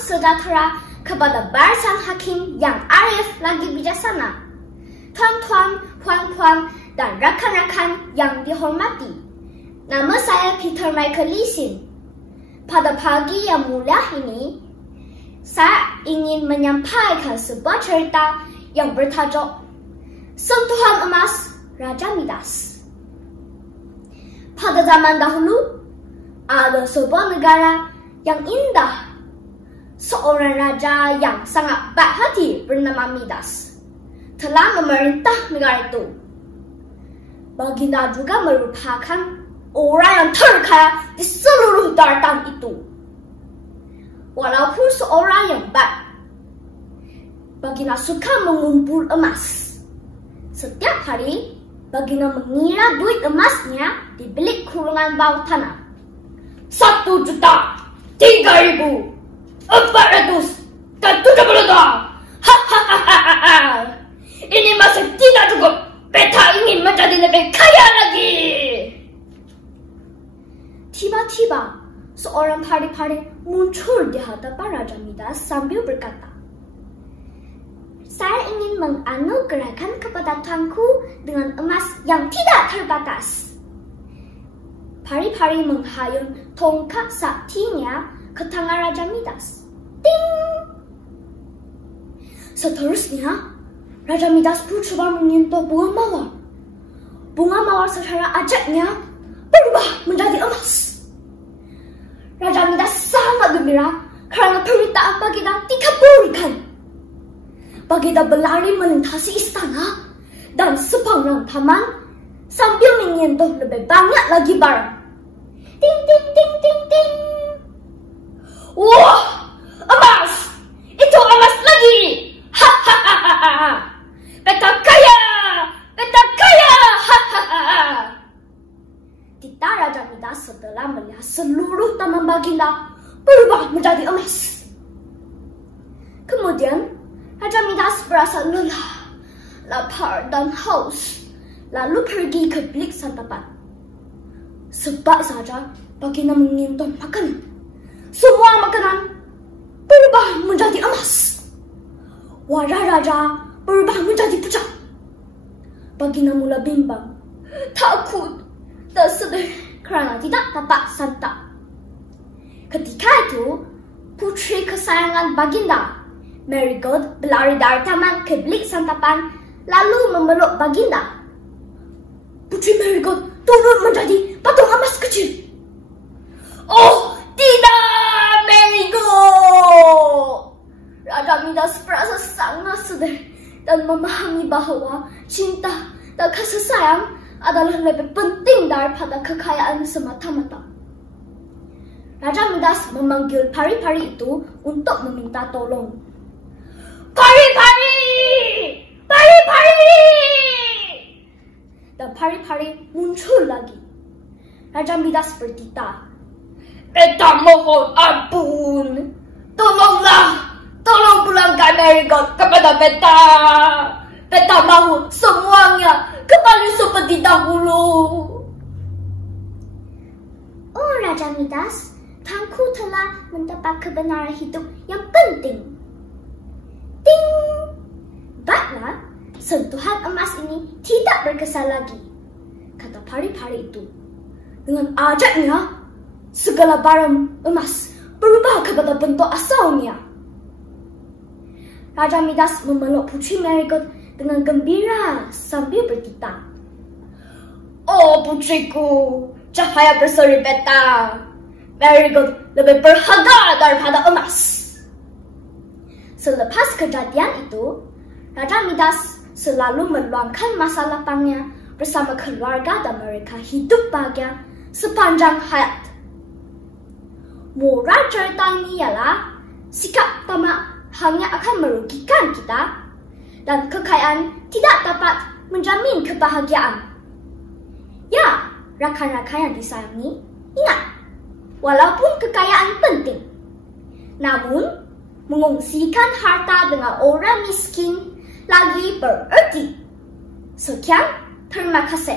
sejahtera kepada barisan hakim yang arif lagi bijaksana. Tuan-tuan, puan-puan, dan rakan-rakan yang dihormati. Nama saya Peter Michael Lee Sin. Pada pagi yang mulia ini, saya ingin menyampaikan sebuah cerita yang bertajuk Sentuhan Emas Raja Midas. Pada zaman dahulu, ada sebuah negara yang indah. Seorang raja yang sangat baik hati bernama Midas telah memerintah negara itu. Baginda juga merupakan orang yang terkaya di seluruh daratan itu. Walaupun seorang yang baik, Baginda suka mengumpul emas. Setiap hari, Baginda mengira duit emasnya di bilik kurungan bawah tanah. 1.300.472. Hahaha. Ini masih tidak cukup. Beta ingin menjadi lebih kaya lagi. Tiba-tiba, seorang pari-pari muncul di hadapan Raja Midas sambil berkata, "Saya ingin menganugerahkan kepada tuanku dengan emas yang tidak terbatas." Pari-pari menghayun tongkat saktinya ke tangan Raja Midas. Ting! Seterusnya, Raja Midas pun coba menyentuh bunga mawar. Bunga mawar secara ajaibnya berubah menjadi emas. Raja Midas sangat gembira karena permintaan Baginda dikabulkan. Baginda berlari melintasi istana dan sepanjang taman sambil menyentuh lebih banyak lagi barang. Ting ting ting ting ting. Wah, emas! Itu emas lagi! Hahaha! Beta kaya! Beta kaya! Hahaha! Tita Raja Midas setelah melihat seluruh taman Baginda berubah menjadi emas. Kemudian, Raja Midas berasa lelah, lapar dan haus, lalu pergi ke bilik santapan. Sebab saja Baginda menyentuh makanan. Semua makanan berubah menjadi emas. Wajah Raja berubah menjadi pucat. Baginda mula bimbang, takut, dan sedih kerana tidak dapat santap. Ketika itu, putri kesayangan Baginda, Marigold, berlari dari taman ke bilik santapan lalu memeluk Baginda. Putri Marigold turun menjadi patung emas kecil. Oh, tidak, Marigold! Raja Midas merasa sangat sedih dan memahami bahawa cinta dan kasih sayang adalah lebih penting daripada kekayaan semata-mata. Raja Midas memanggil pari-pari itu untuk meminta tolong. Pari-pari! Pari-pari! Dan pari-pari muncul lagi. Raja Midas bertita, "Beta mohon ampun. Tolonglah. Tolong pulangkan Marigold kepada beta. Beta mahu semuanya kembali seperti dahulu." "Oh, Raja Midas, tuanku telah mendapat kebenaran hidup yang penting." Ting! Baiklah, sentuhan emas ini tidak berkesan lagi, kata pari-pari itu. Dengan ajaibnya, segala barang emas berubah kepada bentuk asalnya. Raja Midas memeluk Putri Marigold dengan gembira sambil bertita, "Oh putriku, cahaya berseri beta. Marigold lebih berharga daripada emas." Selepas kejadian itu, Raja Midas selalu meluangkan masa lapangnya bersama keluarga dan mereka hidup bahagia sepanjang hayat. Moral cerita ini ialah sikap tamak hanya akan merugikan kita dan kekayaan tidak dapat menjamin kebahagiaan. Ya, rakan-rakan yang disayangi, ingat, walaupun kekayaan penting, namun mengongsikan harta dengan orang miskin lagi bererti. Sekian, terima kasih.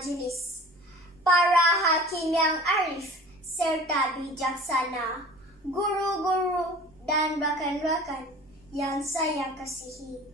majelis, para hakim yang arif serta bijaksana, guru-guru dan rakan-rakan yang saya kasihi.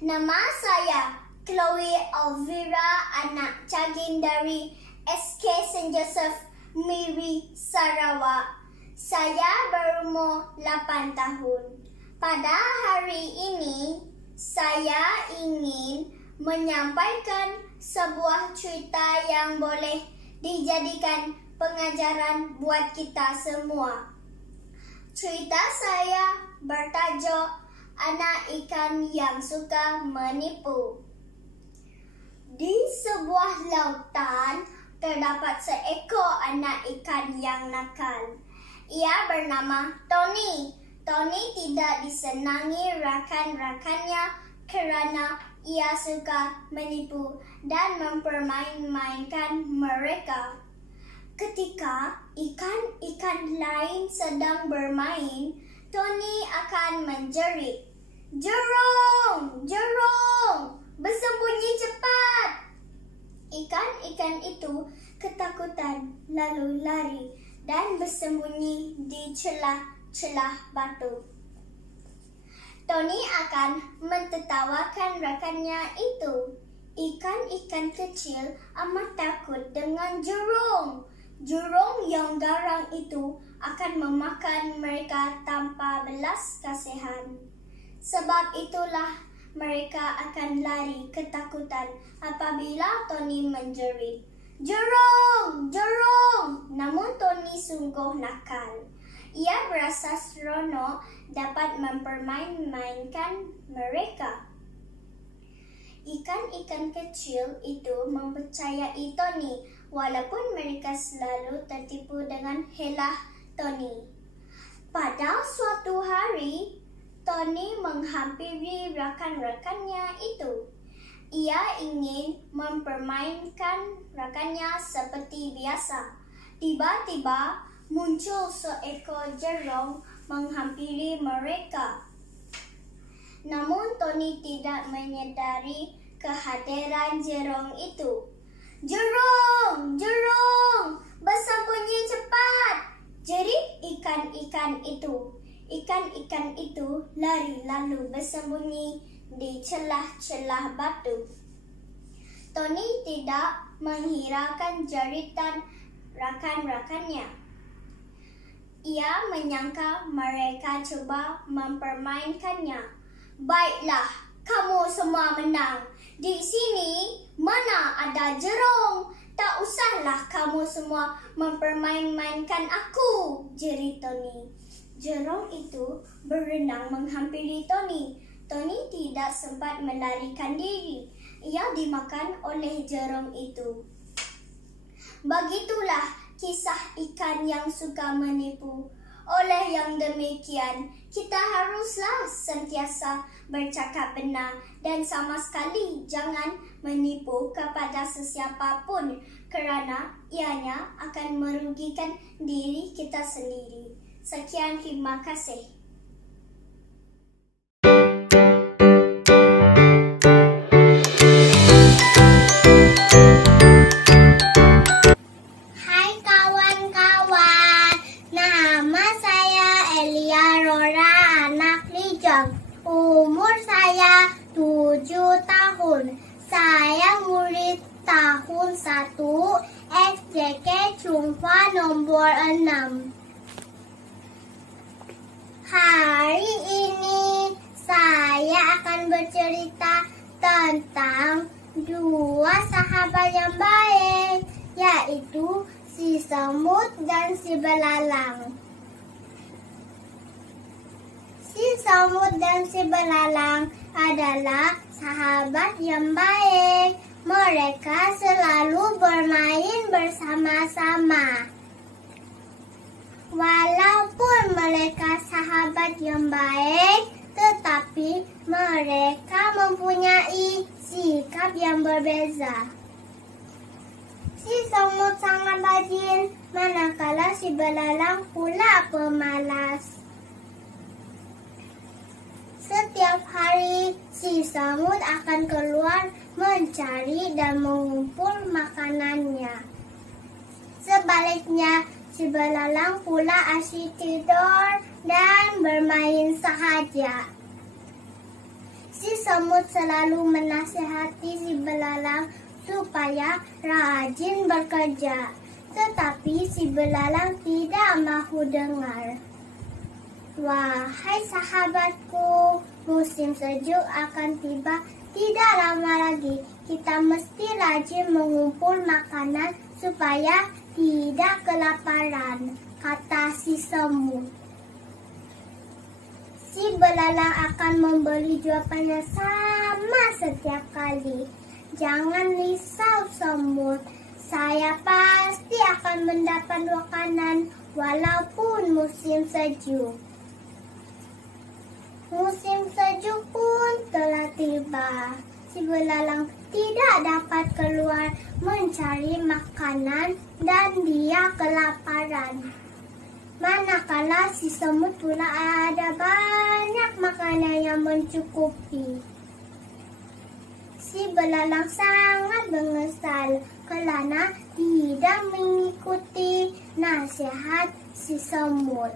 Nama saya Chloe Elvira, anak cagin dari SK St. Joseph Miri, Sarawak. Saya berumur 8 tahun. Pada hari ini, saya ingin menyampaikan sebuah cerita yang boleh dijadikan pengajaran buat kita semua. Cerita saya bertajuk Anak Ikan yang Suka Menipu. Di sebuah lautan terdapat seekor anak ikan yang nakal. Ia bernama Tony. Tony tidak disenangi rakan-rakannya kerana ia suka menipu dan mempermain-mainkan mereka. Ketika ikan-ikan lain sedang bermain, Tony akan menjerit, "Jerung! Jerung! Bersembunyi cepat!" Ikan-ikan itu ketakutan lalu lari dan bersembunyi di celah-celah batu. Tony akan mentertawakan rakannya itu. Ikan-ikan kecil amat takut dengan jerung. Jerung yang garang itu akan memakan mereka tanpa belas kasihan. Sebab itulah mereka akan lari ketakutan apabila Tony menjerit, "Jerung! Jerung!" Namun Tony sungguh nakal. Ia berasa seronok dapat mempermain-mainkan mereka. Ikan-ikan kecil itu mempercayai Tony walaupun mereka selalu tertipu dengan helah Tony. Pada suatu hari, Tony menghampiri rakan-rakannya itu. Ia ingin mempermainkan rakannya seperti biasa. Tiba-tiba muncul seekor jerung menghampiri mereka. Namun Tony tidak menyadari kehadiran jerung itu. "Jerung! Jerung! Bersembunyi cepat!" jerit ikan-ikan itu. Ikan-ikan itu lari lalu bersembunyi di celah-celah batu. Tony tidak menghiraukan jeritan rakan-rakannya. Ia menyangka mereka cuba mempermainkannya. "Baiklah, kamu semua menang. Di sini mana ada jerung? Tak usahlah kamu semua mempermain-mainkan aku," jerit Tony. Jerung itu berenang menghampiri Tony. Tony tidak sempat melarikan diri. Ia dimakan oleh jerung itu. Begitulah kisah ikan yang suka menipu. Oleh yang demikian, kita haruslah sentiasa bercakap benar dan sama sekali jangan menipu kepada sesiapa pun kerana ianya akan merugikan diri kita sendiri. Sekian, terima kasih. Umur saya 7 tahun. Saya murid tahun 1 SJK Chunghua nomor 6. Hari ini saya akan bercerita tentang dua sahabat yang baik, yaitu si semut dan si belalang. Si semut dan si belalang adalah sahabat yang baik. Mereka selalu bermain bersama-sama. Walaupun mereka sahabat yang baik, tetapi mereka mempunyai sikap yang berbeza. Si semut sangat rajin, manakala si belalang pula pemalas. Setiap hari si semut akan keluar mencari dan mengumpul makanannya. Sebaliknya, si belalang pula asyik tidur dan bermain sahaja. Si semut selalu menasihati si belalang supaya rajin bekerja, tetapi si belalang tidak mahu dengar. Wahai sahabatku, musim sejuk akan tiba tidak lama lagi. Kita mesti rajin mengumpul makanan supaya tidak kelaparan, kata si semut. Si belalang akan memberi jawabannya sama setiap kali. Jangan risau semut, saya pasti akan mendapat makanan walaupun musim sejuk. Musim sejuk pun telah tiba. Si belalang tidak dapat keluar mencari makanan dan dia kelaparan. Manakala si semut pula ada banyak makanan yang mencukupi. Si belalang sangat menyesal kerana tidak mengikuti nasihat si semut.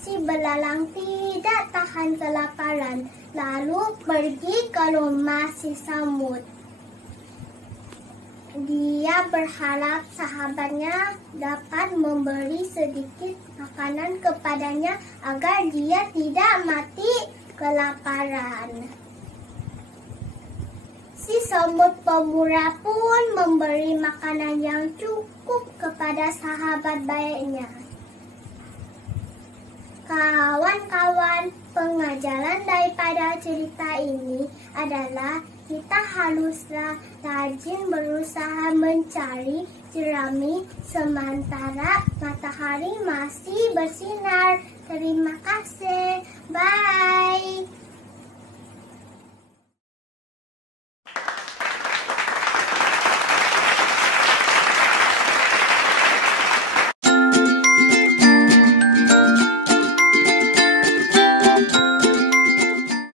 Si belalang tidak tahan kelaparan, lalu pergi ke rumah si semut. Dia berharap sahabatnya dapat memberi sedikit makanan kepadanya agar dia tidak mati kelaparan. Si semut pemurah pun memberi makanan yang cukup kepada sahabat baiknya. Kawan-kawan, pengajaran daripada cerita ini adalah kita haruslah rajin berusaha mencari jerami sementara matahari masih bersinar. Terima kasih. Bye.